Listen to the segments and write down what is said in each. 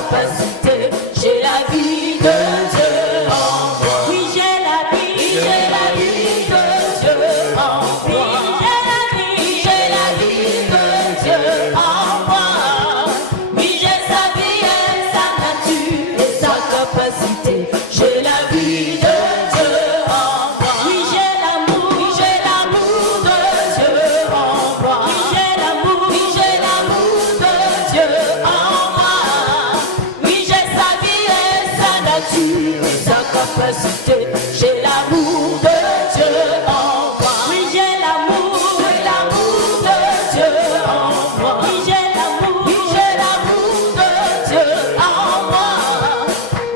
capacité. J'ai la vie de Dieu en moi. Oui, j'ai la vie de Dieu en moi. Oui, j'ai la vie de Dieu en moi. Oui, j'ai sa vie et sa nature et sa capacité. J'ai la vie de Dieu en moi. Oui, j'ai l'amour de Dieu en moi. Oui, j'ai l'amour de Dieu en moi. Oui, j'ai sa vie et sa nature et sa capacité. J'ai l'amour de Dieu en moi. Oui, j'ai l'amour de Dieu en moi. Oui, j'ai l'amour de Dieu en moi.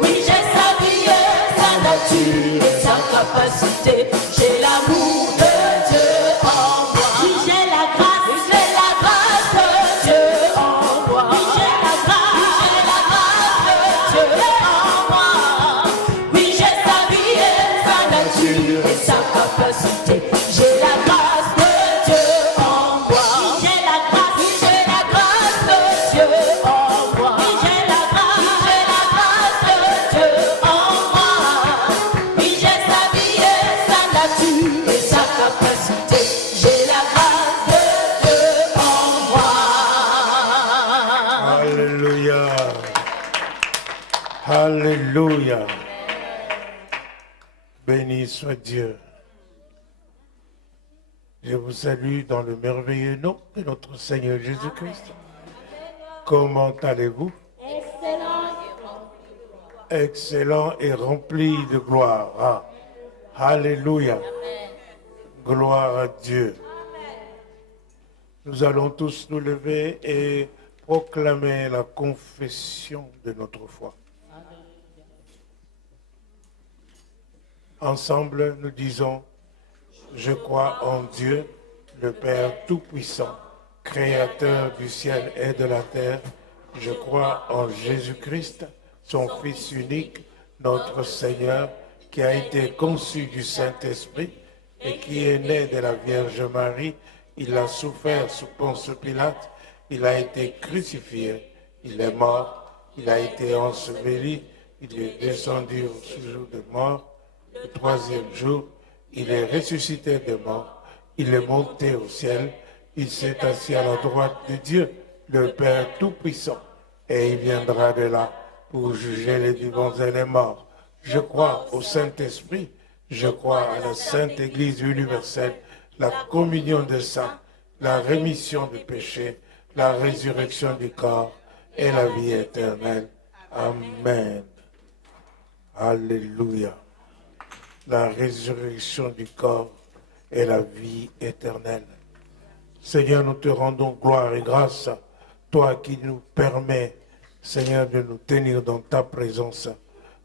Oui, j'ai sa vie et sa nature et sa capacité. J'ai l'amour de Dieu en moi. Oui, j'ai la grâce de Dieu en moi. Oui, j'ai la grâce de Dieu en moi. Oui, j'ai sa vie et sa nature et sa capacité. J'ai la grâce de Dieu en moi. Oui, j'ai la grâce de Dieu en moi. Oui, j'ai la grâce de Dieu en moi. Oui, j'ai sa vie et sa nature et sa capacité. J'ai la grâce de Dieu en moi. Alléluia. Alléluia. Béni soit Dieu. Je vous salue dans le merveilleux nom de notre Seigneur Jésus-Christ. Comment allez-vous? Excellent et rempli de gloire. Ah. Alléluia. Gloire à Dieu. Nous allons tous nous lever et proclamer la confession de notre foi. Ensemble, nous disons: je crois en Dieu, le Père Tout-Puissant, Créateur du ciel et de la terre. Je crois en Jésus-Christ, son Fils unique, notre Seigneur, qui a été conçu du Saint-Esprit et qui est né de la Vierge Marie. Il a souffert sous Ponce Pilate, il a été crucifié, il est mort, il a été enseveli, il est descendu au séjour de mort. Le troisième jour, il est ressuscité des morts, il est monté au ciel, il s'est assis à la droite de Dieu, le Père Tout-Puissant, et il viendra de là pour juger les vivants et les morts. Je crois au Saint-Esprit, je crois à la Sainte Église universelle, la communion des saints, la rémission des péchés, la résurrection du corps et la vie éternelle. Amen. Alléluia. La résurrection du corps et la vie éternelle. Seigneur, nous te rendons gloire et grâce, toi qui nous permets, Seigneur, de nous tenir dans ta présence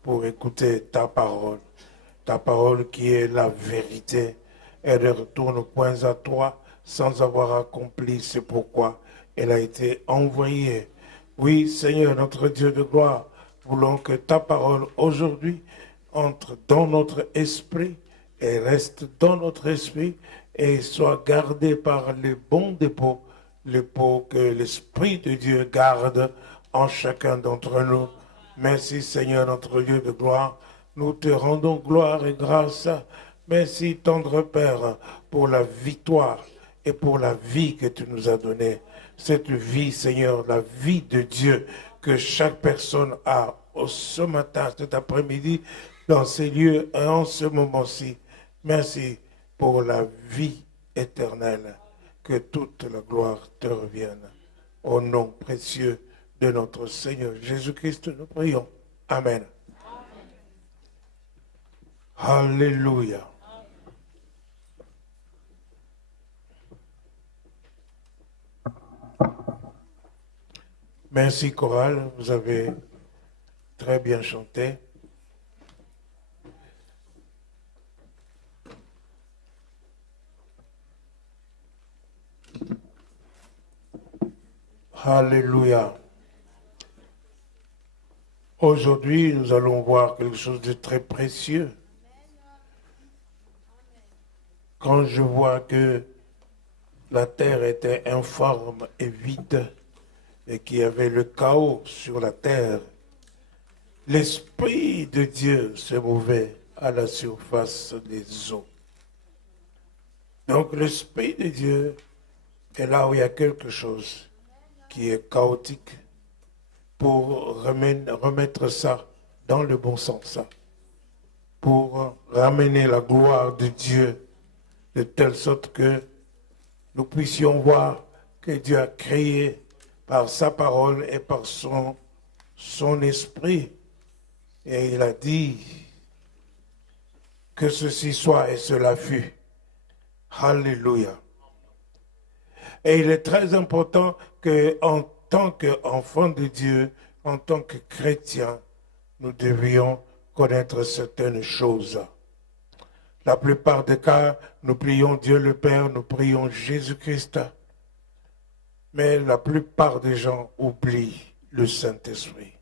pour écouter ta parole qui est la vérité. Elle ne retourne point à toi sans avoir accompli ce pourquoi elle a été envoyée. Oui, Seigneur, notre Dieu de gloire, voulons que ta parole aujourd'hui entre dans notre esprit et reste dans notre esprit et soit gardée par les bons dépôts, les pots que l'Esprit de Dieu garde en chacun d'entre nous. Merci Seigneur, notre Dieu de gloire. Nous te rendons gloire et grâce. Merci tendre Père pour la victoire et pour la vie que tu nous as donnée. Cette vie, Seigneur, la vie de Dieu que chaque personne a ce matin, cet après-midi, dans ces lieux et en ce moment-ci. Merci pour la vie éternelle. Que toute la gloire te revienne. Au nom précieux de notre Seigneur Jésus-Christ, nous prions. Amen. Alléluia. Merci chorale, vous avez très bien chanté. Alléluia. Aujourd'hui, nous allons voir quelque chose de très précieux. Quand je vois que la terre était informe et vide, et qu'il y avait le chaos sur la terre, l'Esprit de Dieu se mouvait à la surface des eaux. Donc l'Esprit de Dieu est là où il y a quelque chose qui est chaotique pour remettre ça dans le bon sens, pour ramener la gloire de Dieu de telle sorte que nous puissions voir que Dieu a créé par sa parole et par son esprit. Et il a dit que ceci soit et cela fut. Alléluia. Et il est très important qu'en tant qu'enfants de Dieu, en tant que chrétiens, nous devions connaître certaines choses. La plupart des cas, nous prions Dieu le Père, nous prions Jésus-Christ. Mais la plupart des gens oublient le Saint-Esprit.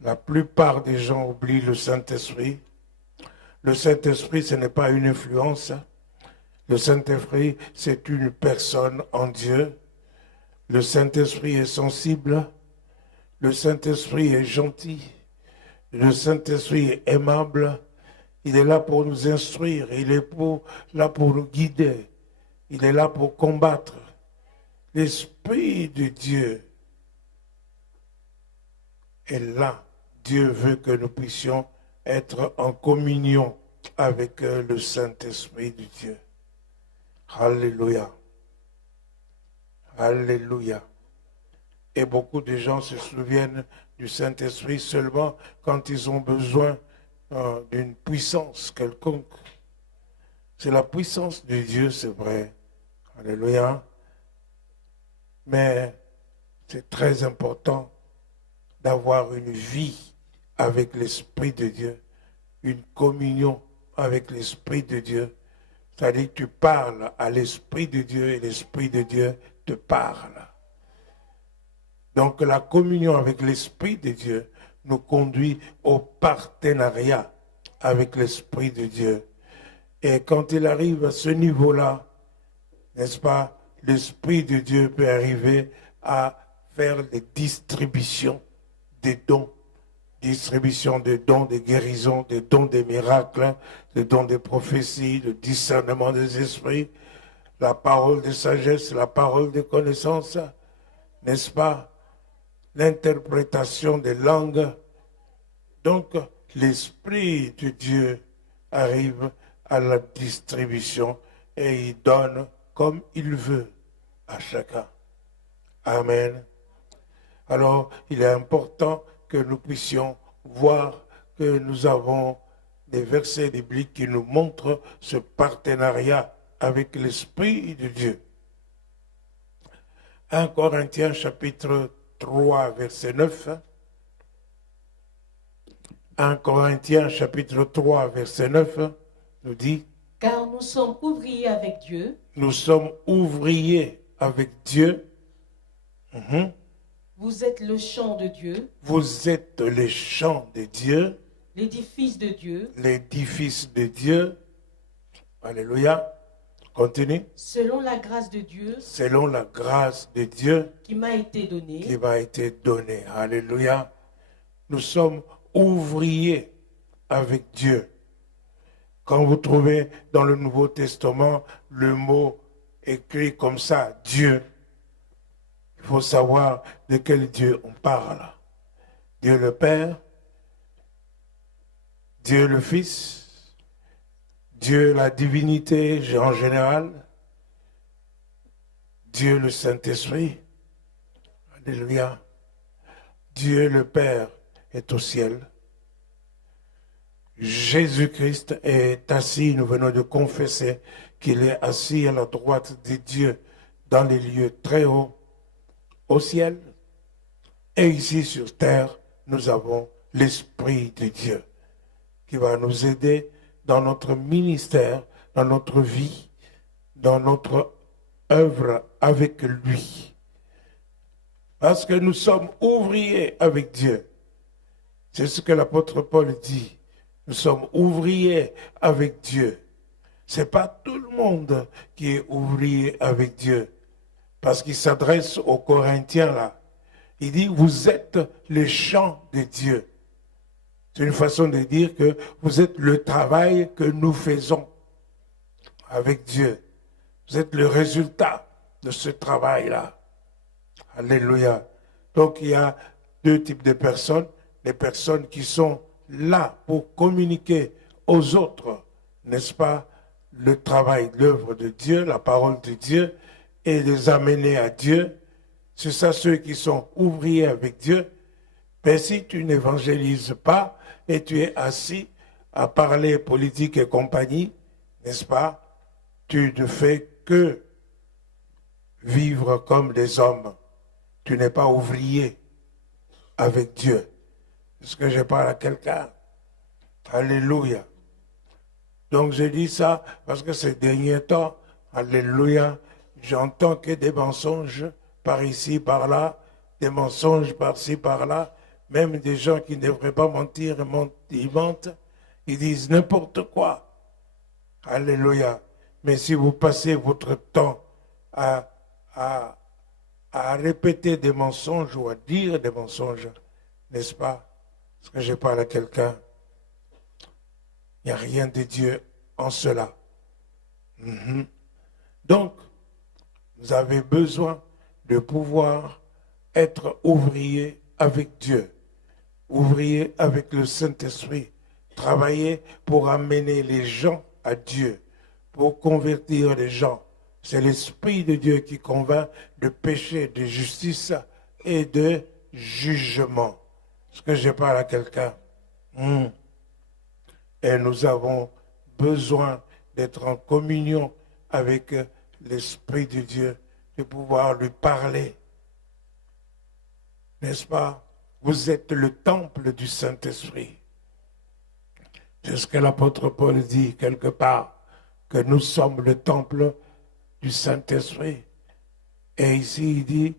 La plupart des gens oublient le Saint-Esprit. Le Saint-Esprit, ce n'est pas une influence. Le Saint-Esprit, c'est une personne en Dieu. Le Saint-Esprit est sensible. Le Saint-Esprit est gentil. Le Saint-Esprit est aimable. Il est là pour nous instruire. Il est là pour nous guider. Il est là pour combattre. L'Esprit de Dieu est là. Dieu veut que nous puissions être en communion avec le Saint-Esprit de Dieu. Alléluia. Alléluia. Et beaucoup de gens se souviennent du Saint-Esprit seulement quand ils ont besoin d'une puissance quelconque. C'est la puissance de Dieu, c'est vrai. Alléluia. Mais c'est très important d'avoir une vie avec l'Esprit de Dieu, une communion avec l'Esprit de Dieu. C'est-à-dire que tu parles à l'Esprit de Dieu et l'Esprit de Dieu te parle. Donc la communion avec l'Esprit de Dieu nous conduit au partenariat avec l'Esprit de Dieu. Et quand il arrive à ce niveau-là, n'est-ce pas, l'Esprit de Dieu peut arriver à faire les distributions des dons. Distribution des dons de guérison, des dons des miracles, des dons des prophéties, le discernement des esprits, la parole de sagesse, la parole de connaissance, n'est-ce pas? L'interprétation des langues. Donc, l'Esprit de Dieu arrive à la distribution et il donne comme il veut à chacun. Amen. Alors, il est important que nous puissions voir que nous avons des versets bibliques qui nous montrent ce partenariat avec l'Esprit de Dieu. 1 Corinthiens chapitre 3 verset 9. 1 Corinthiens chapitre 3 verset 9 nous dit: Car nous sommes ouvriers avec Dieu. Nous sommes ouvriers avec Dieu. Vous êtes le champ de Dieu. Vous êtes les champs de Dieu. L'édifice de Dieu. L'édifice de Dieu. Alléluia. Continue. Selon la grâce de Dieu. Selon la grâce de Dieu. Qui m'a été donnée. Qui m'a été donnée. Alléluia. Nous sommes ouvriers avec Dieu. Quand vous trouvez dans le Nouveau Testament le mot écrit comme ça, Dieu, il faut savoir de quel Dieu on parle. Dieu le Père, Dieu le Fils, Dieu la divinité en général, Dieu le Saint-Esprit. Alléluia. Dieu le Père est au ciel. Jésus-Christ est assis, nous venons de confesser qu'il est assis à la droite de Dieu dans les lieux très hauts, au ciel. Et ici sur terre, nous avons l'Esprit de Dieu qui va nous aider dans notre ministère, dans notre vie, dans notre œuvre avec lui. Parce que nous sommes ouvriers avec Dieu. C'est ce que l'apôtre Paul dit. Nous sommes ouvriers avec Dieu. Ce n'est pas tout le monde qui est ouvrier avec Dieu. parce qu'il s'adresse aux Corinthiens là. Il dit, vous êtes le champ de Dieu. C'est une façon de dire que vous êtes le travail que nous faisons avec Dieu. Vous êtes le résultat de ce travail-là. Alléluia. Donc il y a deux types de personnes. Les personnes qui sont là pour communiquer aux autres, n'est-ce pas, le travail, l'œuvre de Dieu, la parole de Dieu, et les amener à Dieu. C'est ça ceux qui sont ouvriers avec Dieu. Mais si tu n'évangélises pas et tu es assis à parler politique et compagnie, n'est-ce pas, tu ne fais que vivre comme des hommes. Tu n'es pas ouvrier avec Dieu. Est-ce que je parle à quelqu'un? Alléluia. Donc je dis ça parce que ces derniers temps, alléluia, j'entends que des mensonges par ici, par là, des mensonges par-ci, par-là, même des gens qui ne devraient pas mentir, ils mentent, ils disent n'importe quoi. Alléluia. Mais si vous passez votre temps à répéter des mensonges ou à dire des mensonges, n'est-ce pas? Est-ce que je parle à quelqu'un? Il n'y a rien de Dieu en cela. Donc, vous avez besoin de pouvoir être ouvrier avec Dieu, ouvrier avec le Saint-Esprit, travailler pour amener les gens à Dieu, pour convertir les gens. C'est l'Esprit de Dieu qui convainc de péché, de justice et de jugement. Est-ce que je parle à quelqu'un? Et nous avons besoin d'être en communion avec l'Esprit de Dieu, de pouvoir lui parler. N'est-ce pas? Vous êtes le temple du Saint-Esprit. C'est ce que l'apôtre Paul dit quelque part, que nous sommes le temple du Saint-Esprit. Et ici, il dit,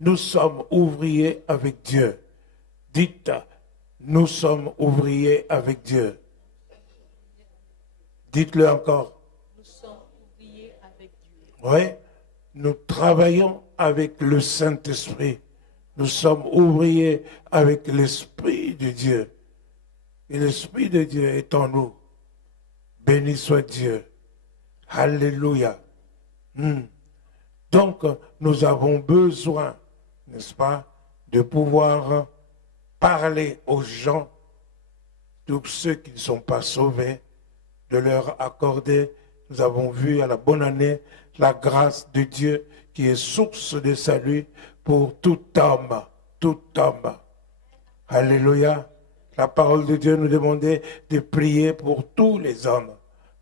nous sommes ouvriers avec Dieu. Dites, nous sommes ouvriers avec Dieu. Dites-le encore. Nous sommes ouvriers avec Dieu. Oui, nous travaillons avec le Saint-Esprit. Nous sommes ouvriers avec l'Esprit de Dieu. Et l'Esprit de Dieu est en nous. Béni soit Dieu. Alléluia. Donc, nous avons besoin, n'est-ce pas, de pouvoir parler aux gens, tous ceux qui ne sont pas sauvés, de leur accorder, nous avons vu à la bonne année, la grâce de Dieu qui est source de salut pour tout homme, tout homme. Alléluia. La parole de Dieu nous demandait de prier pour tous les hommes,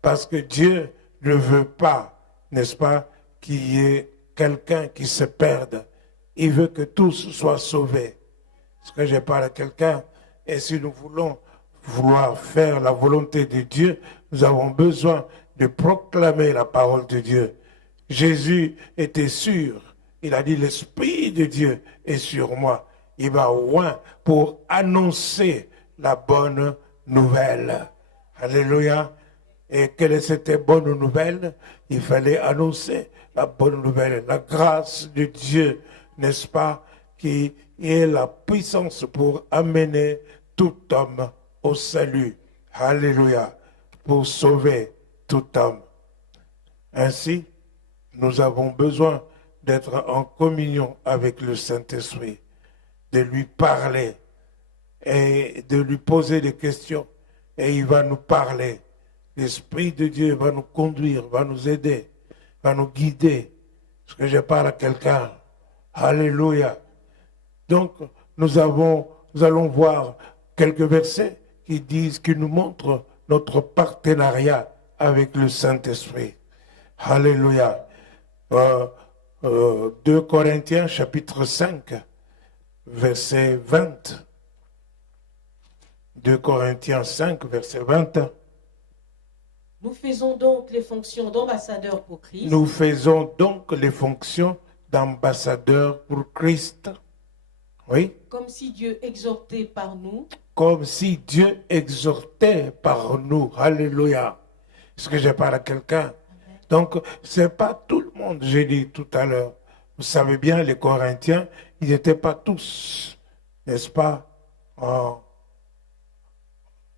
parce que Dieu ne veut pas, n'est-ce pas, qu'il y ait quelqu'un qui se perde. Il veut que tous soient sauvés. Est-ce que je parle à quelqu'un? Et si nous voulons faire la volonté de Dieu, nous avons besoin de proclamer la parole de Dieu. Jésus était sûr. Il a dit, l'Esprit de Dieu est sur moi. Il va loin pour annoncer la bonne nouvelle. Alléluia. Et quelle est cette bonne nouvelle? Il fallait annoncer la bonne nouvelle, la grâce de Dieu, n'est-ce pas, qui est la puissance pour amener tout homme au salut. Alléluia. Pour sauver tout homme. Ainsi, nous avons besoin d'être en communion avec le Saint-Esprit, de lui parler et de lui poser des questions. Et il va nous parler. L'Esprit de Dieu va nous conduire, va nous aider, va nous guider. Est-ce que je parle à quelqu'un? Alléluia. Donc, nous allons voir quelques versets qui nous montrent notre partenariat avec le Saint-Esprit. Alléluia. 2 Corinthiens chapitre 5, verset 20. 2 Corinthiens 5, verset 20. Nous faisons donc les fonctions d'ambassadeurs pour Christ. Nous faisons donc les fonctions d'ambassadeurs pour Christ. Oui. Comme si Dieu exhortait par nous. Comme si Dieu exhortait par nous. Alléluia. Est-ce que je parle à quelqu'un? Donc, ce n'est pas tout le monde, j'ai dit tout à l'heure. Vous savez bien, les Corinthiens, ils n'étaient pas tous, n'est-ce pas,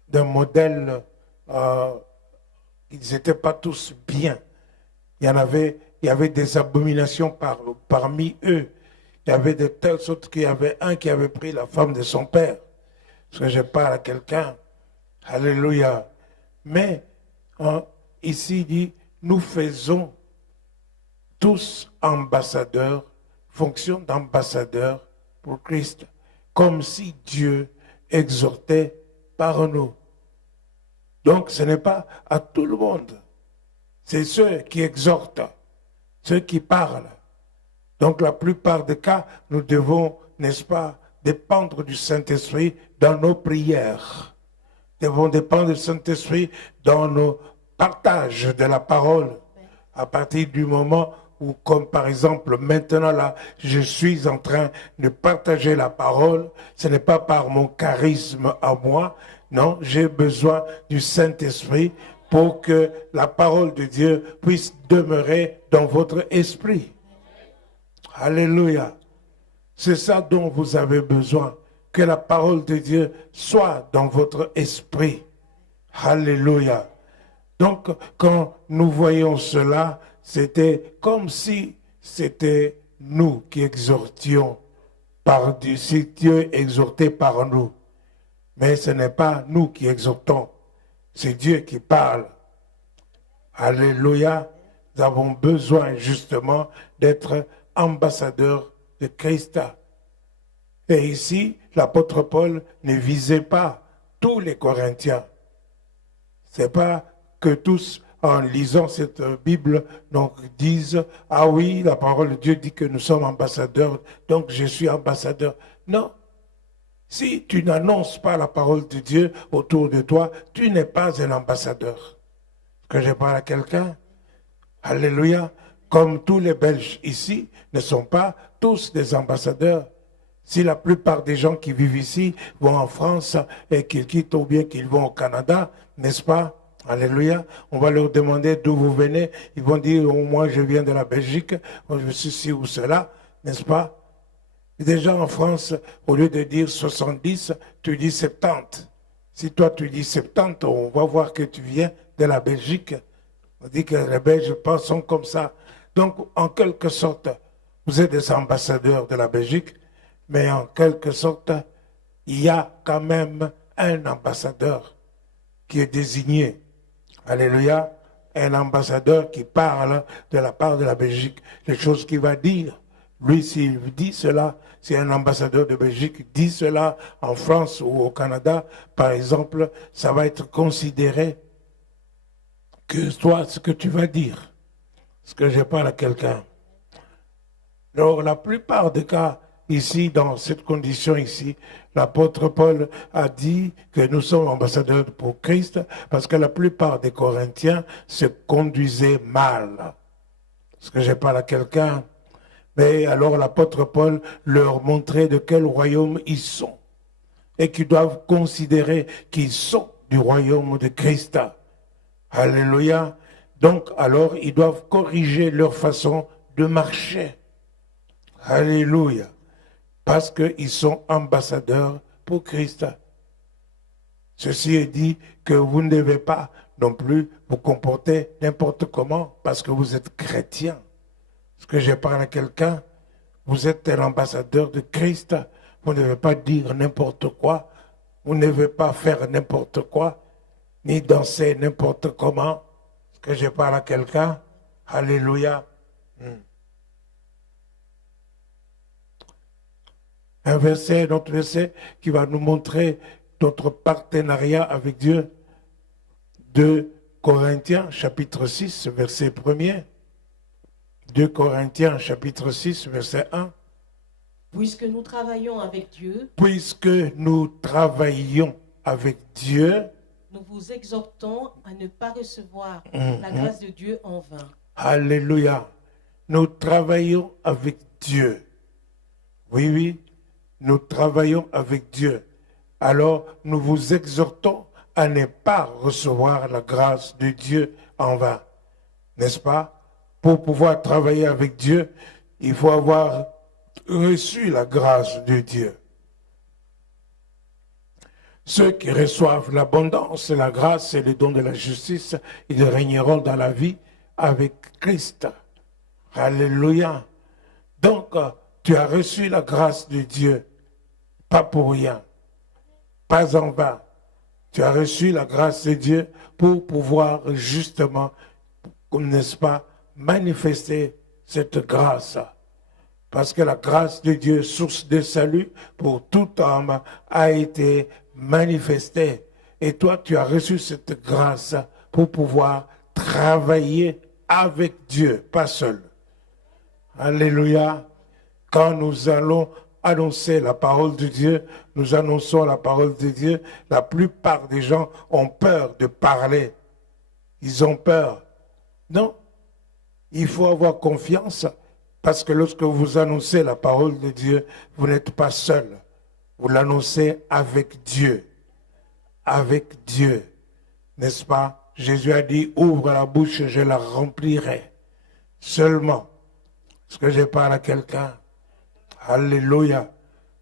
d'un modèle, ils n'étaient pas tous bien. Il y avait des abominations parmi eux. Il y avait de telle sorte qu'il y avait un qui avait pris la femme de son père. Parce que je parle à quelqu'un. Alléluia. Mais ici, il dit, nous faisons tous ambassadeurs, fonction d'ambassadeurs pour Christ, comme si Dieu exhortait par nous. Donc ce n'est pas à tout le monde, c'est ceux qui exhortent, ceux qui parlent. Donc la plupart des cas, nous devons, n'est-ce pas, dépendre du Saint-Esprit dans nos prières. Nous devons dépendre du Saint-Esprit dans nos partages de la parole. À partir du moment où, comme par exemple, maintenant là, je suis en train de partager la parole, ce n'est pas par mon charisme à moi, non, j'ai besoin du Saint-Esprit pour que la parole de Dieu puisse demeurer dans votre esprit. Alléluia. C'est ça dont vous avez besoin, que la parole de Dieu soit dans votre esprit. Alléluia. Donc, quand nous voyons cela, c'était comme si c'était nous qui exhortions par Dieu, si Dieu exhortait par nous. Mais ce n'est pas nous qui exhortons, c'est Dieu qui parle. Alléluia. Nous avons besoin justement d'être ambassadeurs de Christ. Et ici, l'apôtre Paul ne visait pas tous les Corinthiens. C'est pas que tous, en lisant cette Bible, donc disent « Ah oui, la parole de Dieu dit que nous sommes ambassadeurs, donc je suis ambassadeur. » Non. Si tu n'annonces pas la parole de Dieu autour de toi, tu n'es pas un ambassadeur. Que je parle à quelqu'un? Alléluia. Comme tous les Belges ici ne sont pas tous des ambassadeurs. Si la plupart des gens qui vivent ici vont en France et qu'ils quittent ou bien qu'ils vont au Canada, n'est-ce pas? Alléluia. On va leur demander d'où vous venez. Ils vont dire, oh, moi je viens de la Belgique, moi, je suis ci ou cela, n'est-ce pas? Déjà en France, au lieu de dire 70, tu dis 70. Si toi tu dis 70, on va voir que tu viens de la Belgique. On dit que les Belges sont comme ça. Donc, en quelque sorte, vous êtes des ambassadeurs de la Belgique, mais en quelque sorte, il y a quand même un ambassadeur qui est désigné. Alléluia. Un ambassadeur qui parle de la part de la Belgique, les choses qu'il va dire. Lui, s'il dit cela, si un ambassadeur de Belgique dit cela en France ou au Canada, par exemple, ça va être considéré que toi, ce que tu vas dire, ce que je parle à quelqu'un. Alors, la plupart des cas, ici, dans cette condition ici, l'apôtre Paul a dit que nous sommes ambassadeurs pour Christ parce que la plupart des Corinthiens se conduisaient mal. Ce que je parle à quelqu'un. Mais alors l'apôtre Paul leur montrait de quel royaume ils sont et qu'ils doivent considérer qu'ils sont du royaume de Christ. Alléluia. Donc alors ils doivent corriger leur façon de marcher. Alléluia. Parce qu'ils sont ambassadeurs pour Christ. Ceci est dit que vous ne devez pas non plus vous comporter n'importe comment parce que vous êtes chrétien. Est-ce que je parle à quelqu'un? Vous êtes un ambassadeur de Christ. Vous ne devez pas dire n'importe quoi. Vous ne devez pas faire n'importe quoi. Ni danser n'importe comment. Est-ce que je parle à quelqu'un? Alléluia. Un autre verset qui va nous montrer notre partenariat avec Dieu. 2 Corinthiens, chapitre 6, verset 1er. 2 Corinthiens, chapitre 6, verset 1. Puisque nous travaillons avec Dieu, Puisque nous travaillons avec Dieu, nous vous exhortons à ne pas recevoir la grâce de Dieu en vain. Alléluia. Nous travaillons avec Dieu. Oui, oui, nous travaillons avec Dieu. Alors, nous vous exhortons à ne pas recevoir la grâce de Dieu en vain. N'est-ce pas? Pour pouvoir travailler avec Dieu, Il faut avoir reçu la grâce de Dieu. Ceux qui reçoivent l'abondance, la grâce et le don de la justice, ils régneront dans la vie avec Christ. Alléluia. Donc, tu as reçu la grâce de Dieu, pas pour rien, pas en vain. Tu as reçu la grâce de Dieu pour pouvoir justement, n'est-ce pas, manifester cette grâce. Parce que la grâce de Dieu, source de salut pour tout homme, a été manifestée. Et toi, tu as reçu cette grâce pour pouvoir travailler avec Dieu, pas seul. Alléluia. Quand nous allons annoncer la parole de Dieu, nous annonçons la parole de Dieu, la plupart des gens ont peur de parler. Ils ont peur. Non, il faut avoir confiance parce que lorsque vous annoncez la parole de Dieu, vous n'êtes pas seul. Vous l'annoncez avec Dieu. Avec Dieu. N'est-ce pas? Jésus a dit, ouvre la bouche, je la remplirai. Seulement. Est-ce que je parle à quelqu'un? Alléluia.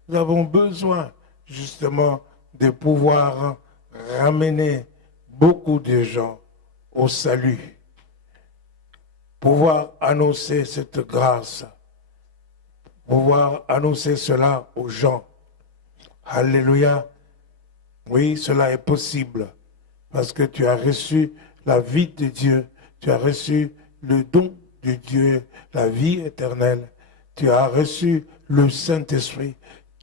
Nous avons besoin justement de pouvoir ramener beaucoup de gens au salut. Pouvoir annoncer cette grâce. Pouvoir annoncer cela aux gens. Alléluia. Oui, cela est possible. Parce que tu as reçu la vie de Dieu. Tu as reçu le don de Dieu, la vie éternelle. Tu as reçu le Saint-Esprit.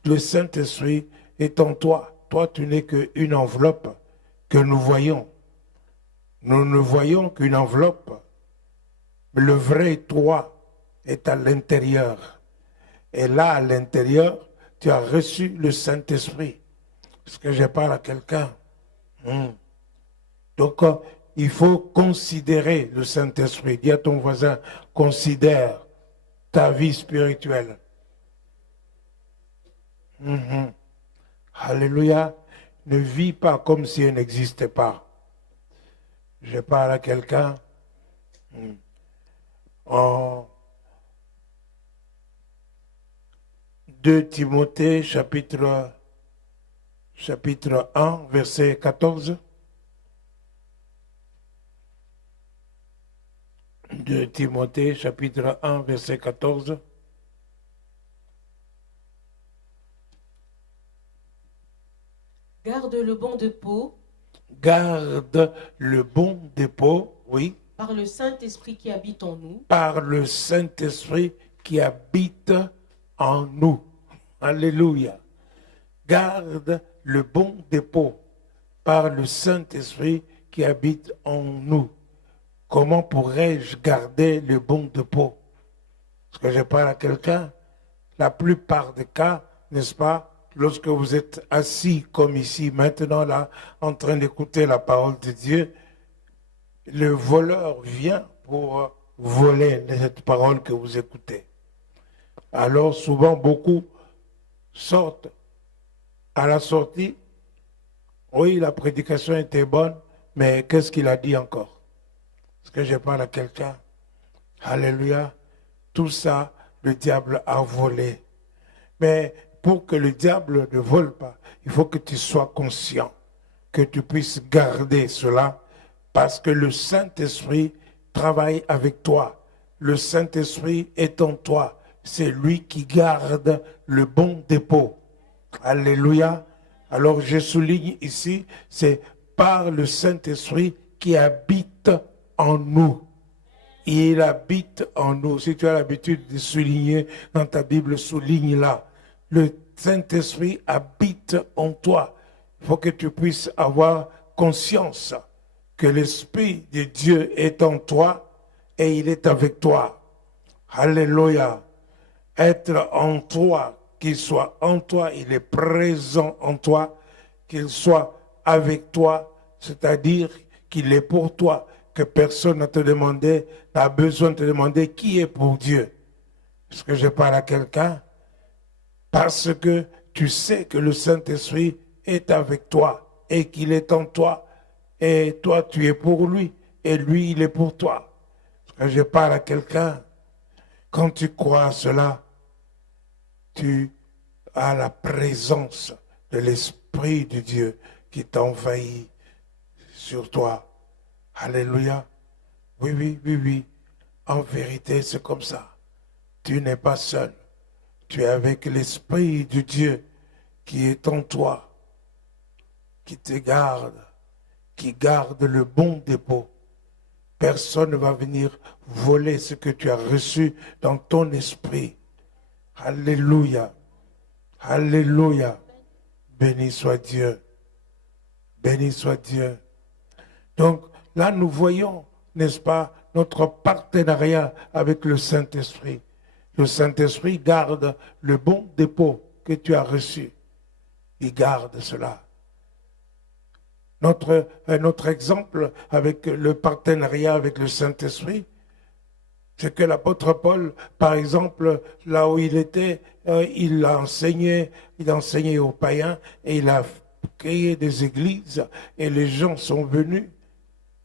Le Saint-Esprit est en toi. Toi, tu n'es qu'une enveloppe que nous voyons. Nous ne voyons qu'une enveloppe. Mais le vrai toi est à l'intérieur. Et là, à l'intérieur, tu as reçu le Saint-Esprit. Est-ce que je parle à quelqu'un? Donc, il faut considérer le Saint-Esprit. Dis à ton voisin, considère ta vie spirituelle. Alléluia. Ne vis pas comme si elle n'existait pas. Je parle à quelqu'un. En 2 Timothée, chapitre 1, verset 14. 2 Timothée, chapitre 1, verset 14. Garde le bon dépôt. Garde le bon dépôt, oui. Par le Saint-Esprit qui habite en nous. Par le Saint-Esprit qui habite en nous. Alléluia. Garde le bon dépôt par le Saint-Esprit qui habite en nous. Comment pourrais-je garder le bon dépôt? Est-ce que je parle à quelqu'un? La plupart des cas, n'est-ce pas, lorsque vous êtes assis comme ici, maintenant là, en train d'écouter la parole de Dieu, le voleur vient pour voler cette parole que vous écoutez. Alors souvent, beaucoup sortent. À la sortie, oui, la prédication était bonne, mais qu'est-ce qu'il a dit encore? Est-ce que je parle à quelqu'un? Alléluia. Tout ça, le diable a volé. Mais pour que le diable ne vole pas, il faut que tu sois conscient, que tu puisses garder cela, parce que le Saint-Esprit travaille avec toi. Le Saint-Esprit est en toi. C'est lui qui garde le bon dépôt. Alléluia. Alors je souligne ici, c'est par le Saint-Esprit qui habite en nous. Il habite en nous. Si tu as l'habitude de souligner dans ta Bible, souligne-la. Le Saint-Esprit habite en toi. Il faut que tu puisses avoir conscience que l'Esprit de Dieu est en toi et il est avec toi. Alléluia. Être en toi, qu'il soit en toi, il est présent en toi, qu'il soit avec toi, c'est-à-dire qu'il est pour toi, que personne n'a te demandé, n'a besoin de te demander qui est pour Dieu. Est-ce que je parle à quelqu'un? Parce que tu sais que le Saint-Esprit est avec toi et qu'il est en toi et toi tu es pour lui et lui il est pour toi. Est-ce que je parle à quelqu'un? Quand tu crois à cela, tu as la présence de l'Esprit de Dieu qui t'envahit sur toi. Alléluia. Oui, oui, oui, oui. En vérité, c'est comme ça. Tu n'es pas seul. Tu es avec l'Esprit de Dieu qui est en toi, qui te garde, qui garde le bon dépôt. Personne ne va venir voler ce que tu as reçu dans ton esprit. Alléluia. Alléluia. Béni soit Dieu. Béni soit Dieu. Donc là, nous voyons, n'est-ce pas, notre partenariat avec le Saint-Esprit. Le Saint-Esprit garde le bon dépôt que tu as reçu. Il garde cela. Notre exemple avec le partenariat avec le Saint-Esprit, c'est que l'apôtre Paul, par exemple, là où il était, il enseignait aux païens et il a créé des églises et les gens sont venus.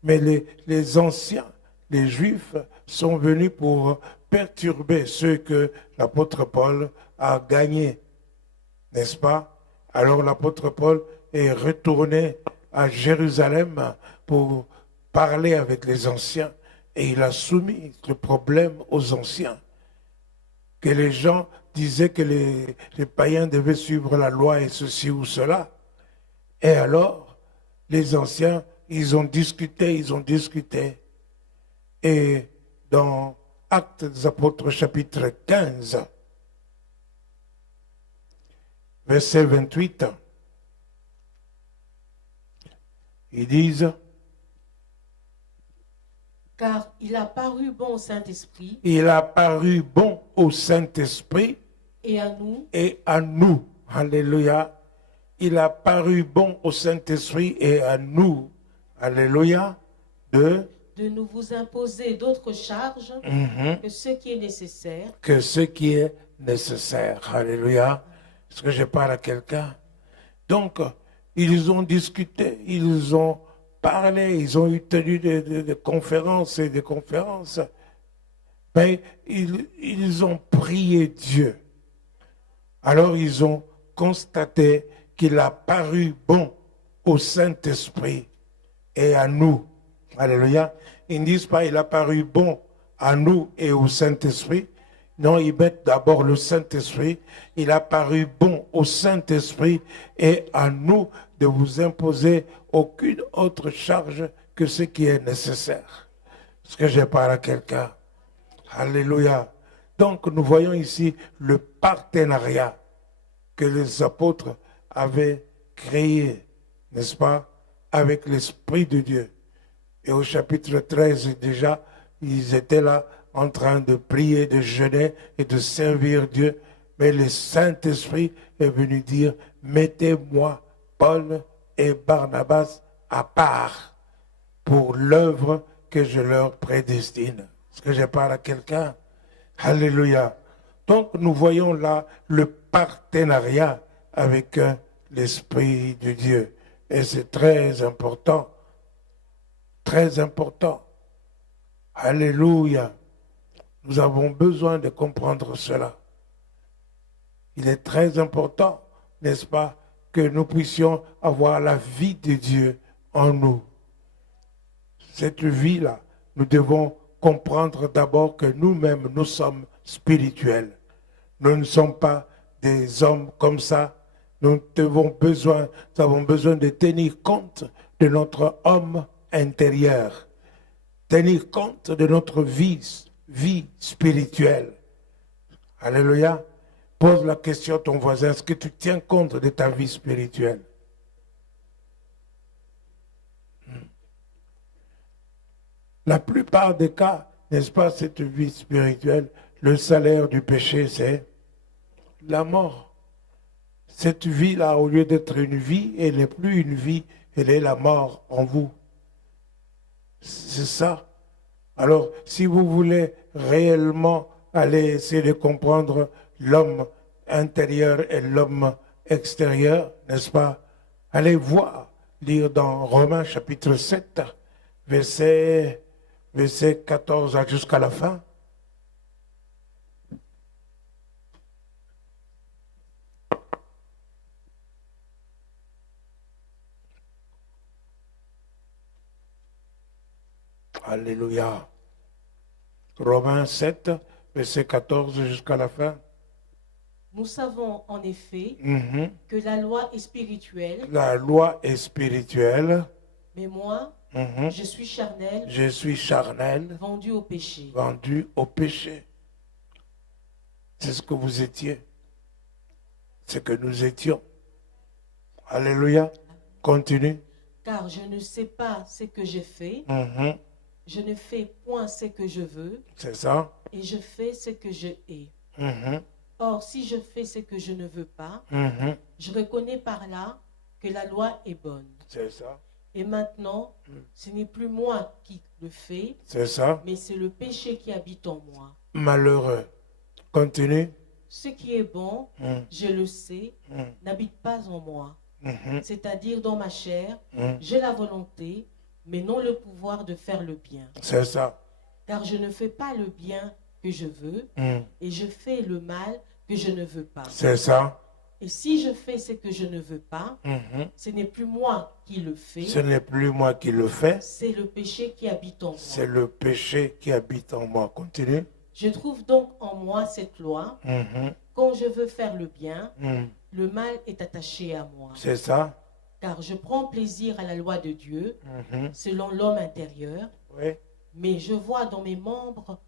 Mais les anciens, les Juifs, sont venus pour perturber ceux que l'apôtre Paul a gagnés, n'est-ce pas? Alors l'apôtre Paul est retourné à Jérusalem pour parler avec les anciens et il a soumis le problème aux anciens. Que les gens disaient que les païens devaient suivre la loi et ceci ou cela. Et alors, les anciens, ils ont discuté. Et dans Actes des Apôtres chapitre 15, verset 28, ils disent, car il a paru bon au Saint-Esprit. Il a paru bon au Saint-Esprit. Et à nous. Et à nous. Alléluia. Il a paru bon au Saint-Esprit et à nous. Alléluia. De nous vous imposer d'autres charges que ce qui est nécessaire. Que ce qui est nécessaire. Alléluia. Est-ce que je parle à quelqu'un? Donc, ils ont discuté, ils ont parlé, ils ont eu tenu des conférences et des conférences. Mais ils ont prié Dieu. Alors, ils ont constaté qu'il a paru bon au Saint-Esprit et à nous. Alléluia. Ils ne disent pas il a paru bon à nous et au Saint-Esprit. Non, ils mettent d'abord le Saint-Esprit. Il a paru bon au Saint-Esprit et à nous de vous imposer aucune autre charge que ce qui est nécessaire. Est-ce que je parle à quelqu'un? Alléluia. Donc nous voyons ici le partenariat que les apôtres avaient créé, n'est-ce pas, avec l'Esprit de Dieu. Et au chapitre 13 déjà, ils étaient là en train de prier, de jeûner et de servir Dieu. Mais le Saint-Esprit est venu dire, mettez-moi Paul et Barnabas à part pour l'œuvre que je leur prédestine. Est-ce que je parle à quelqu'un? Alléluia. Donc nous voyons là le partenariat avec l'Esprit de Dieu. Et c'est très important. Très important. Alléluia. Nous avons besoin de comprendre cela. Il est très important, n'est-ce pas, que nous puissions avoir la vie de Dieu en nous. Cette vie-là, nous devons comprendre d'abord que nous-mêmes, nous sommes spirituels. Nous ne sommes pas des hommes comme ça. Nous avons besoin de tenir compte de notre homme intérieur. Tenir compte de notre vie spirituelle. Alléluia. Pose la question à ton voisin, est-ce que tu tiens compte de ta vie spirituelle? La plupart des cas, n'est-ce pas, cette vie spirituelle, le salaire du péché, c'est la mort. Cette vie-là, au lieu d'être une vie, elle n'est plus une vie, elle est la mort en vous. C'est ça. Alors, si vous voulez réellement aller essayer de comprendre l'homme intérieur et l'homme extérieur, n'est-ce pas? Allez voir, lire dans Romains chapitre 7, verset 14 jusqu'à la fin. Alléluia. Romains 7, verset 14 jusqu'à la fin. Nous savons en effet Mhm. que la loi est spirituelle, La loi est spirituelle. mais moi, Mhm. je suis charnel, Je suis charnel, vendu au péché. vendu au péché. C'est ce que vous étiez. C'est que nous étions. Alléluia. Continue. Car je ne sais pas ce que j'ai fait, Mhm. je ne fais point ce que je veux, C'est ça. et je fais ce que je hais. Mhm. Or, si je fais ce que je ne veux pas, Mhm. je reconnais par là que la loi est bonne. C'est ça. Et maintenant, ce n'est plus moi qui le fais, C'est ça. mais c'est le péché qui habite en moi. Malheureux. Continue. Ce qui est bon, Mhm. je le sais, Mhm. n'habite pas en moi. Mhm. C'est-à-dire dans ma chair, Mhm. j'ai la volonté, mais non le pouvoir de faire le bien. C'est ça. Car je ne fais pas le bien que je veux, Mhm. et je fais le mal que je ne veux pas. C'est ça. Et si je fais ce que je ne veux pas, Mhm. ce n'est plus moi qui le fais, Ce n'est plus moi qui le fais. c'est le péché qui habite en moi. C'est le péché qui habite en moi. Continue. Je trouve donc en moi cette loi. Mhm. Quand je veux faire le bien, Mhm. le mal est attaché à moi. C'est ça. Car je prends plaisir à la loi de Dieu, Mhm. selon l'homme intérieur, Oui. mais je vois dans mes membres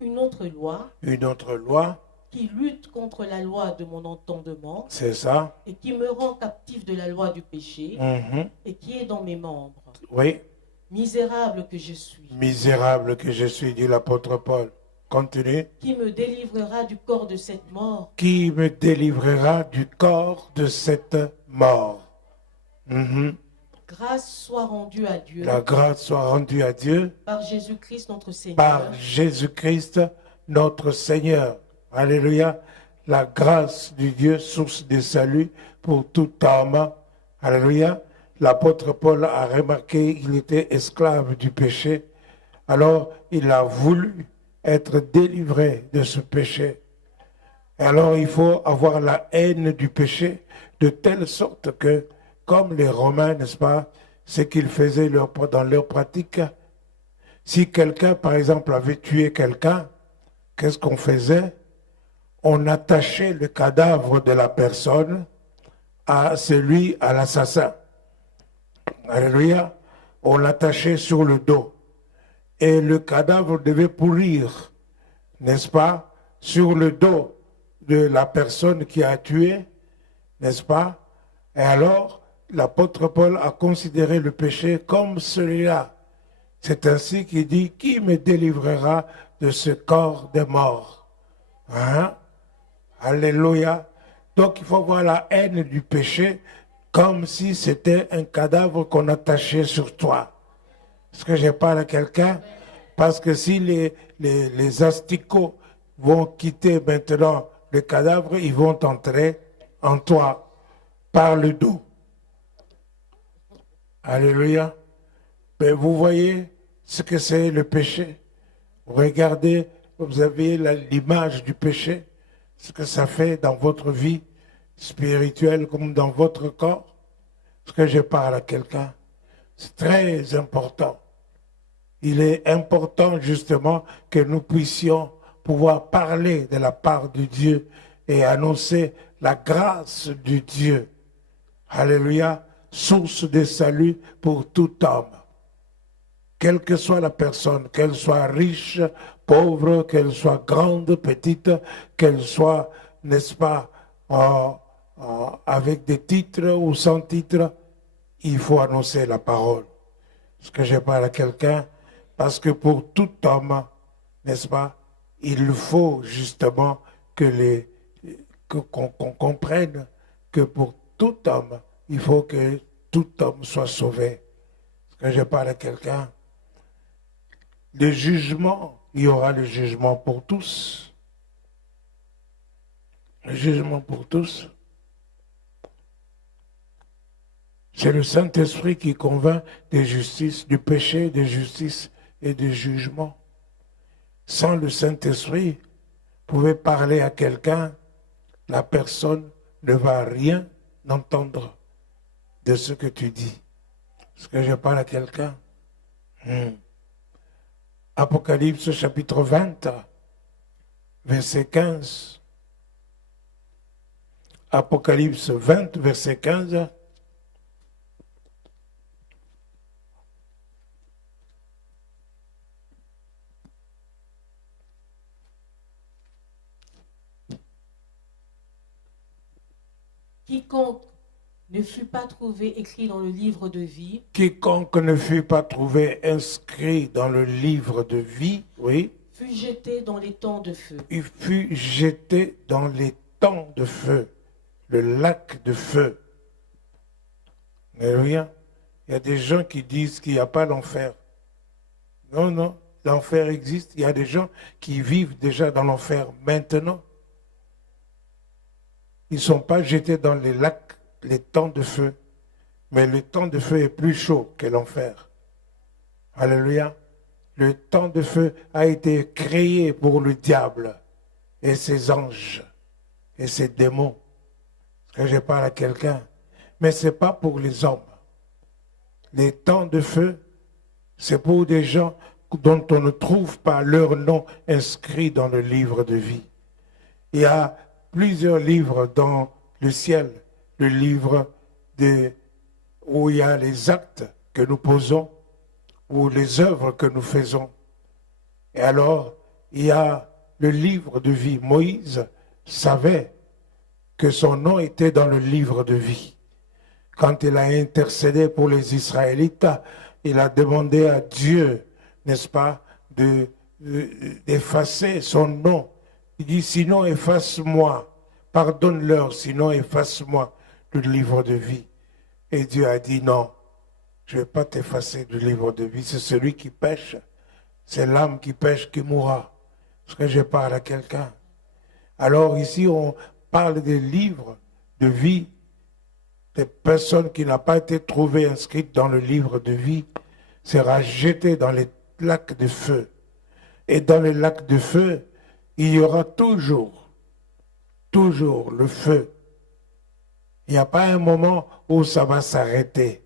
une autre loi Une autre loi. qui lutte contre la loi de mon entendement C'est ça. et qui me rend captif de la loi du péché Mhm. et qui est dans mes membres. Oui. Misérable que je suis, Misérable que je suis, dit l'apôtre Paul. Continue. qui me délivrera du corps de cette mort? Qui me délivrera du corps de cette mort? Mhm. Grâce soit rendue à Dieu La grâce soit rendue à Dieu par Jésus-Christ notre Seigneur. par Jésus-Christ notre Seigneur. Alléluia. La grâce du Dieu, source de salut pour tout homme. Alléluia. L'apôtre Paul a remarqué qu'il était esclave du péché. Alors, il a voulu être délivré de ce péché. Et alors, il faut avoir la haine du péché de telle sorte que, comme les Romains, n'est-ce pas, ce qu'ils faisaient dans leur pratique, si quelqu'un, par exemple, avait tué quelqu'un, qu'est-ce qu'on faisait? On attachait le cadavre de la personne à l'assassin. Alléluia. On l'attachait sur le dos. Et le cadavre devait pourrir, n'est-ce pas, sur le dos de la personne qui a tué, n'est-ce pas? Et alors, l'apôtre Paul a considéré le péché comme celui-là. C'est ainsi qu'il dit, qui me délivrera de ce corps de mort? Hein? Alléluia. Donc, il faut voir la haine du péché comme si c'était un cadavre qu'on attachait sur toi. Est-ce que je parle à quelqu'un? Parce que si les asticots vont quitter maintenant le cadavre, ils vont entrer en toi par le dos. Alléluia. Mais vous voyez ce que c'est le péché. Regardez, vous avez l'image du péché, ce que ça fait dans votre vie spirituelle comme dans votre corps. Est-ce que je parle à quelqu'un? C'est très important. Il est important justement que nous puissions pouvoir parler de la part de Dieu et annoncer la grâce de Dieu. Alléluia, source de salut pour tout homme. Quelle que soit la personne, qu'elle soit riche, pauvre, qu'elle soit grande, petite, qu'elle soit, n'est-ce pas, avec des titres ou sans titre, il faut annoncer la parole. Est-ce que je parle à quelqu'un? Parce que pour tout homme, n'est-ce pas, il faut justement qu'on comprenne que pour tout homme, il faut que tout homme soit sauvé. Est-ce que je parle à quelqu'un? Le jugement, il y aura le jugement pour tous. Le jugement pour tous. C'est le Saint-Esprit qui convainc de justice, du péché, de justice et de jugement. Sans le Saint-Esprit, vous pouvez parler à quelqu'un, la personne ne va rien entendre de ce que tu dis. Est-ce que je parle à quelqu'un? Apocalypse chapitre 20, verset 15. Apocalypse 20, verset 15. Quiconque ne fut pas trouvé écrit dans le livre de vie. Quiconque ne fut pas trouvé inscrit dans le livre de vie, oui, fut jeté dans les temps de feu. Il fut jeté dans les temps de feu, le lac de feu. Alléluia. Il y a des gens qui disent qu'il n'y a pas d'enfer. Non, non, l'enfer existe. Il y a des gens qui vivent déjà dans l'enfer maintenant. Ils ne sont pas jetés dans les lacs, les temps de feu. Mais le temps de feu est plus chaud que l'enfer. Alléluia. Le temps de feu a été créé pour le diable et ses anges et ses démons. Parce que je parle à quelqu'un. Mais ce n'est pas pour les hommes. Les temps de feu, c'est pour des gens dont on ne trouve pas leur nom inscrit dans le livre de vie. Il y a plusieurs livres dans le ciel. Le livre où il y a les actes que nous posons, ou les œuvres que nous faisons. Et alors, il y a le livre de vie. Moïse savait que son nom était dans le livre de vie. Quand il a intercédé pour les Israélites, il a demandé à Dieu, n'est-ce pas, d'effacer son nom. Il dit, sinon efface-moi, pardonne-leur, sinon efface-moi du livre de vie. Et Dieu a dit non. Je ne vais pas t'effacer du livre de vie. C'est celui qui pêche. C'est l'âme qui pêche qui mourra. Est-ce que je parle à quelqu'un? Alors ici, on parle des livres de vie, des personnes qui n'ont pas été trouvées inscrites dans le livre de vie, sera jeté dans les lacs de feu. Et dans les lacs de feu, il y aura toujours le feu. Il n'y a pas un moment où ça va s'arrêter.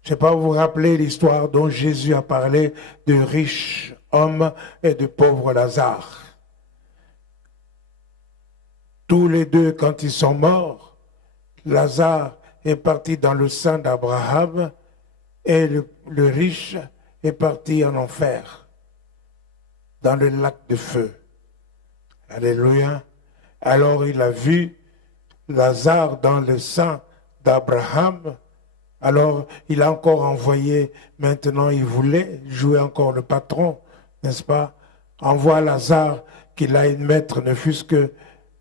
Je ne sais pas, vous vous rappelez l'histoire dont Jésus a parlé de riches hommes et de pauvres Lazare. Tous les deux, quand ils sont morts, Lazare est parti dans le sein d'Abraham et le riche est parti en enfer, dans le lac de feu. Alléluia. Alors il a vu Lazare dans le sein d'Abraham. Alors, il a encore envoyé, maintenant il voulait jouer encore le patron, n'est-ce pas? Envoie Lazare qu'il aille mettre, ne fût-ce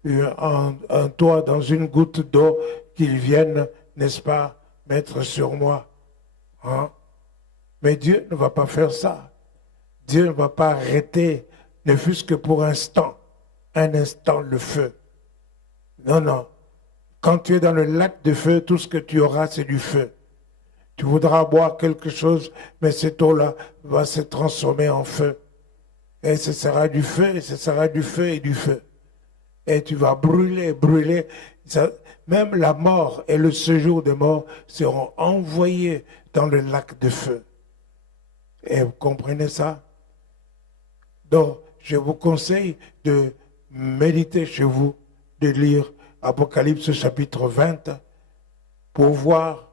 un toit dans une goutte d'eau, qu'il vienne, n'est-ce pas, mettre sur moi. Hein? Mais Dieu ne va pas faire ça. Dieu ne va pas arrêter, ne fût-ce que pour un instant, le feu. Non, non. Quand tu es dans le lac de feu, tout ce que tu auras, c'est du feu. Tu voudras boire quelque chose, mais cette eau-là va se transformer en feu. Et ce sera du feu, et ce sera du feu et du feu. Et tu vas brûler. Même la mort et le séjour des morts seront envoyés dans le lac de feu. Et vous comprenez ça? Donc, je vous conseille de méditer chez vous, de lire Apocalypse chapitre 20 pour voir,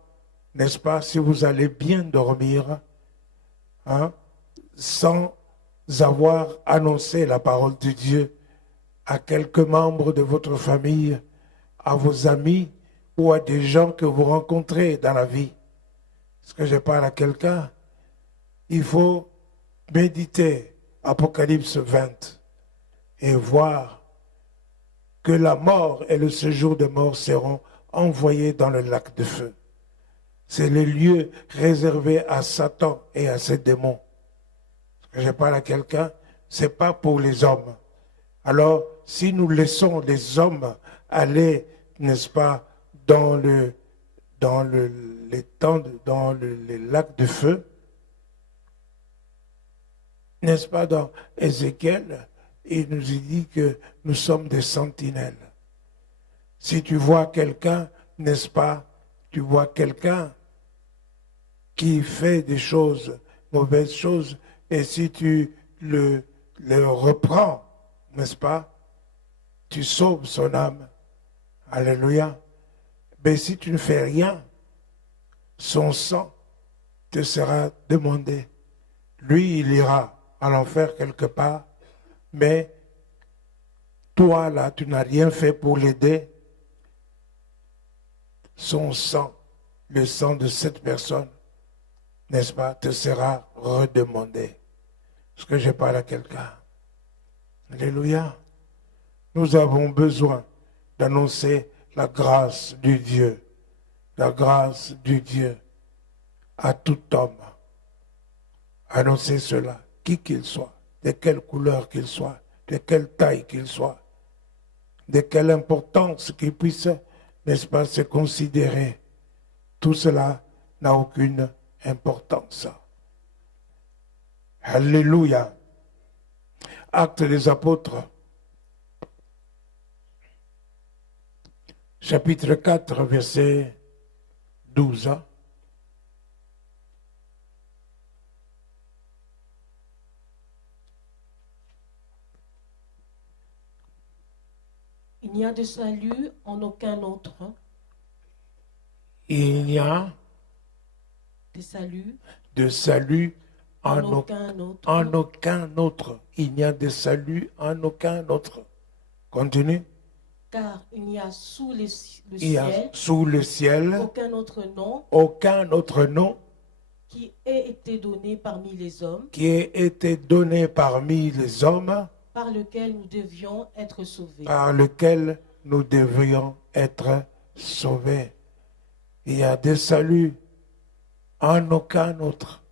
n'est-ce pas, si vous allez bien dormir, hein, sans avoir annoncé la parole de Dieu à quelques membres de votre famille, à vos amis ou à des gens que vous rencontrez dans la vie. Est-ce que je parle à quelqu'un? Il faut méditer Apocalypse 20 et voir que la mort et le séjour des morts seront envoyés dans le lac de feu. C'est le lieu réservé à Satan et à ses démons. Je parle à quelqu'un, ce n'est pas pour les hommes. Alors, si nous laissons les hommes aller, n'est-ce pas, dans les lacs de feu, n'est-ce pas, dans Ézéchiel, il nous dit que nous sommes des sentinelles. Si tu vois quelqu'un, n'est-ce pas, tu vois quelqu'un qui fait des choses, mauvaises choses, et si tu le reprends, n'est-ce pas? Tu sauves son âme. Alléluia. Mais si tu ne fais rien, son sang te sera demandé. Lui, il ira à l'enfer quelque part, mais toi, là, tu n'as rien fait pour l'aider. Son sang, le sang de cette personne, n'est-ce pas, te sera redemandé. Est-ce que je parle à quelqu'un? Alléluia. Nous avons besoin d'annoncer la grâce du Dieu. La grâce du Dieu à tout homme. Annoncer cela, qui qu'il soit, de quelle couleur qu'il soit, de quelle taille qu'il soit, de quelle importance qu'il puisse, n'est-ce pas, se considérer. Tout cela n'a aucune importance. Alléluia. Actes des Apôtres, chapitre 4, verset 12. Il n'y a de salut en aucun autre. Il n'y a De salut de salut en aucun autre. en aucun autre. Il n'y a de salut en aucun autre. Continue. Car il n'y a sous le Il y a ciel sous le ciel aucun autre nom qui ait été donné parmi les hommes, qui ait été donné parmi les hommes par lequel nous devions être sauvés. par lequel nous devrions être sauvés. Il y a des saluts en aucun autre.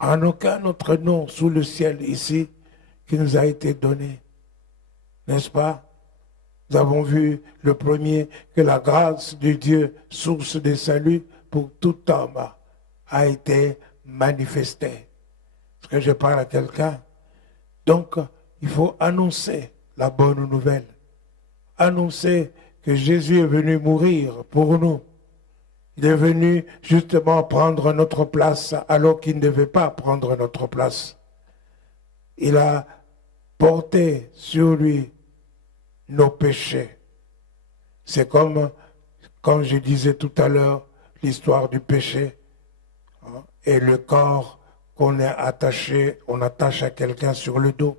En aucun autre nom sous le ciel ici qui nous a été donné. N'est-ce pas? Nous avons vu le premier que la grâce de Dieu, source de salut pour tout homme, a été manifestée. Est-ce que je parle à quelqu'un? Donc, il faut annoncer la bonne nouvelle. Annoncer que Jésus est venu mourir pour nous. Il est venu justement prendre notre place alors qu'il ne devait pas prendre notre place. Il a porté sur lui nos péchés. C'est comme je disais tout à l'heure, l'histoire du péché et le corps qu'on est attaché, on attache à quelqu'un sur le dos,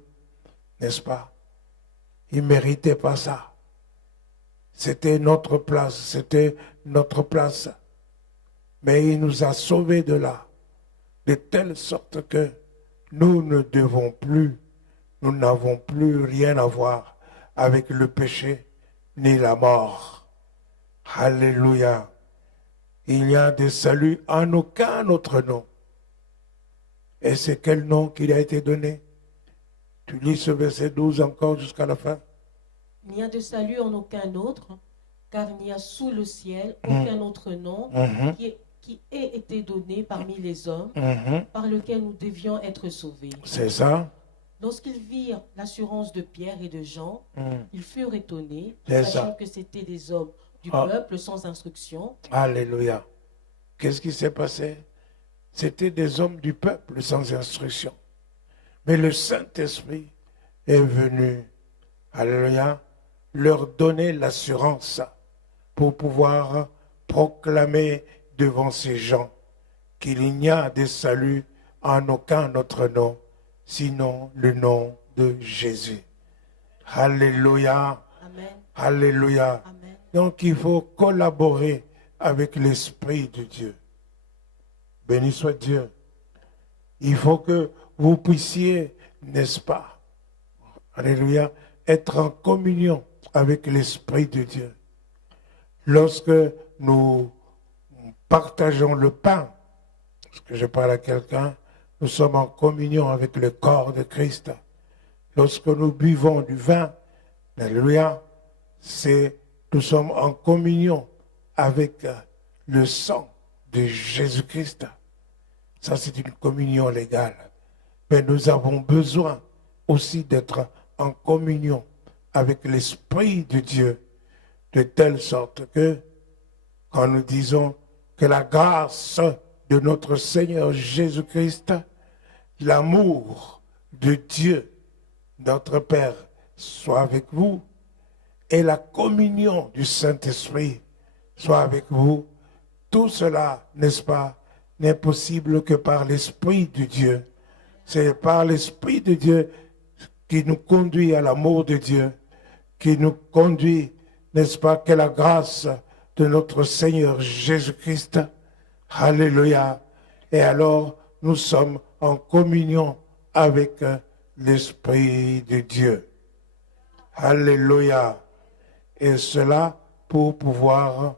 n'est-ce pas? Il ne méritait pas ça. C'était notre place, Mais il nous a sauvés de là, de telle sorte que nous n'avons plus rien à voir avec le péché ni la mort. Alléluia. Il n'y a de salut en aucun autre nom. Et c'est quel nom qu'il a été donné? Tu lis ce verset 12 encore jusqu'à la fin. Il n'y a de salut en aucun autre, car il n'y a sous le ciel aucun autre nom qui ait été donné parmi les hommes, par lequel nous devions être sauvés. C'est ça. Lorsqu'ils virent l'assurance de Pierre et de Jean, ils furent étonnés, C'est sachant ça. que c'étaient des hommes du peuple sans instruction. Alléluia. Qu'est-ce qui s'est passé? C'était des hommes du peuple sans instruction. Mais le Saint-Esprit est venu, alléluia, leur donner l'assurance pour pouvoir proclamer devant ces gens qu'il n'y a de salut en aucun autre nom, sinon le nom de Jésus. Alléluia. Amen. Alléluia. Amen. Donc il faut collaborer avec l'Esprit de Dieu. Béni soit Dieu. Il faut que vous puissiez, n'est-ce pas, alléluia, être en communion avec l'Esprit de Dieu. Lorsque nous partageons le pain, parce que je parle à quelqu'un, nous sommes en communion avec le corps de Christ. Lorsque nous buvons du vin, alléluia, nous sommes en communion avec le sang de Jésus-Christ. Ça, c'est une communion légale. Mais nous avons besoin aussi d'être en communion avec l'Esprit de Dieu, de telle sorte que, quand nous disons que la grâce de notre Seigneur Jésus-Christ, l'amour de Dieu, notre Père, soit avec vous et la communion du Saint-Esprit soit avec vous. Tout cela, n'est-ce pas, n'est possible que par l'Esprit de Dieu. C'est par l'Esprit de Dieu qui nous conduit à l'amour de Dieu, qui nous conduit, n'est-ce pas, que la grâce de notre Seigneur Jésus-Christ. Alléluia. Et alors, nous sommes en communion avec l'Esprit de Dieu. Alléluia. Et cela pour pouvoir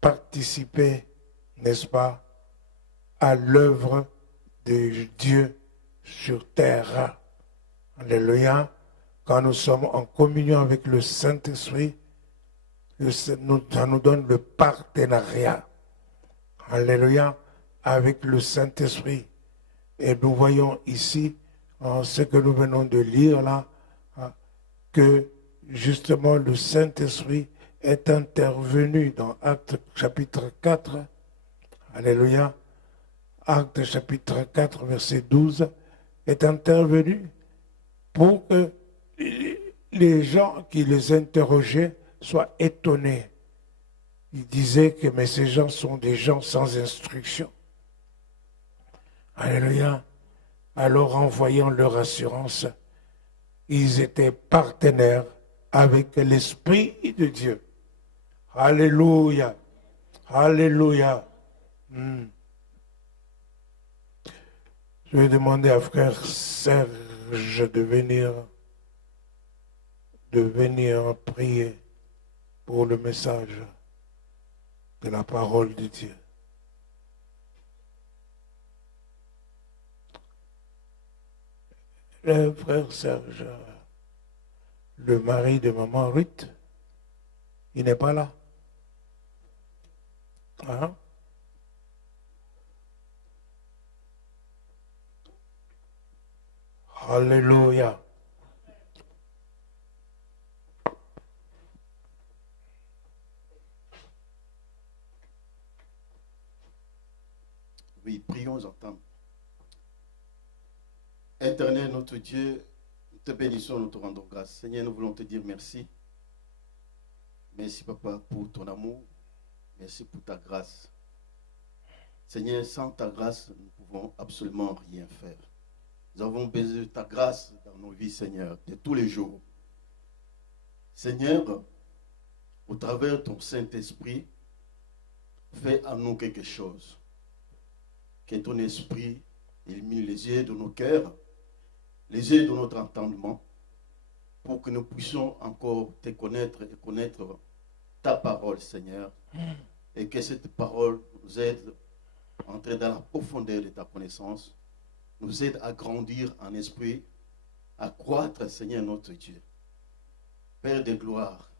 participer, n'est-ce pas, à l'œuvre de Dieu sur terre. Alléluia. Quand nous sommes en communion avec le Saint-Esprit, ça nous donne le partenariat. Alléluia. Avec le Saint-Esprit. Et nous voyons ici, en ce que nous venons de lire là, que justement le Saint-Esprit est intervenu dans Actes chapitre 4. Alléluia. Actes chapitre 4, verset 12, est intervenu pour que les gens qui les interrogeaient soient étonnés. Ils disaient que mais ces gens sont des gens sans instruction. Alléluia. Alors en voyant leur assurance, ils étaient partenaires avec l'Esprit de Dieu. Alléluia. Alléluia. Je vais demander à frère Serge de venir prier pour le message de la parole de Dieu. Le frère Serge, le mari de maman Ruth, il n'est pas là. Hein? Alléluia. Oui, prions ensemble. Éternel, notre Dieu, nous te bénissons, nous te rendons grâce. Seigneur, nous voulons te dire merci. Merci, Papa, pour ton amour. Merci pour ta grâce. Seigneur, sans ta grâce, nous ne pouvons absolument rien faire. Nous avons besoin de ta grâce dans nos vies, Seigneur, de tous les jours. Seigneur, au travers de ton Saint-Esprit, fais à nous quelque chose. Que ton esprit illumine les yeux de nos cœurs, les yeux de notre entendement, pour que nous puissions encore te connaître et connaître ta parole, Seigneur, et que cette parole nous aide à entrer dans la profondeur de ta connaissance, nous aide à grandir en esprit, à croître, Seigneur notre Dieu. Père de gloire,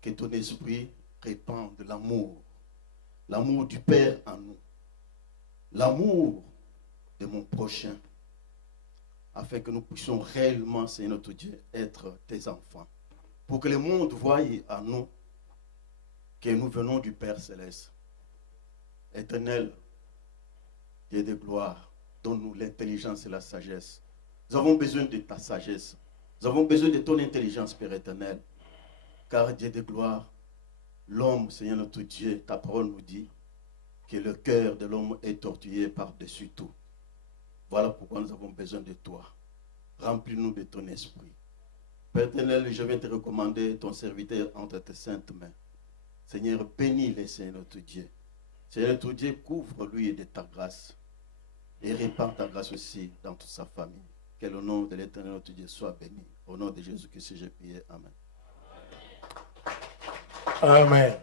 que ton esprit répande l'amour du Père en nous, l'amour de mon prochain, afin que nous puissions réellement, Seigneur notre Dieu, être tes enfants. Pour que le monde voie en nous que nous venons du Père Céleste. Éternel, Dieu de gloire, donne-nous l'intelligence et la sagesse. Nous avons besoin de ta sagesse. Nous avons besoin de ton intelligence, Père éternel. Car Dieu de gloire, l'homme, Seigneur notre Dieu, ta parole nous dit que le cœur de l'homme est tortueux par-dessus tout. Voilà pourquoi nous avons besoin de toi. Remplis-nous de ton esprit. Père éternel, je viens te recommander ton serviteur entre tes saintes mains. Seigneur, bénis-le, Seigneur notre Dieu. Seigneur notre Dieu, couvre-lui de ta grâce. Et répand ta grâce aussi dans toute sa famille. Que le nom de l'éternel notre Dieu soit béni. Au nom de Jésus-Christ, j'ai prié. Amen. Amen.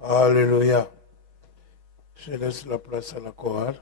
Alléluia. Je laisse la place à la chorale.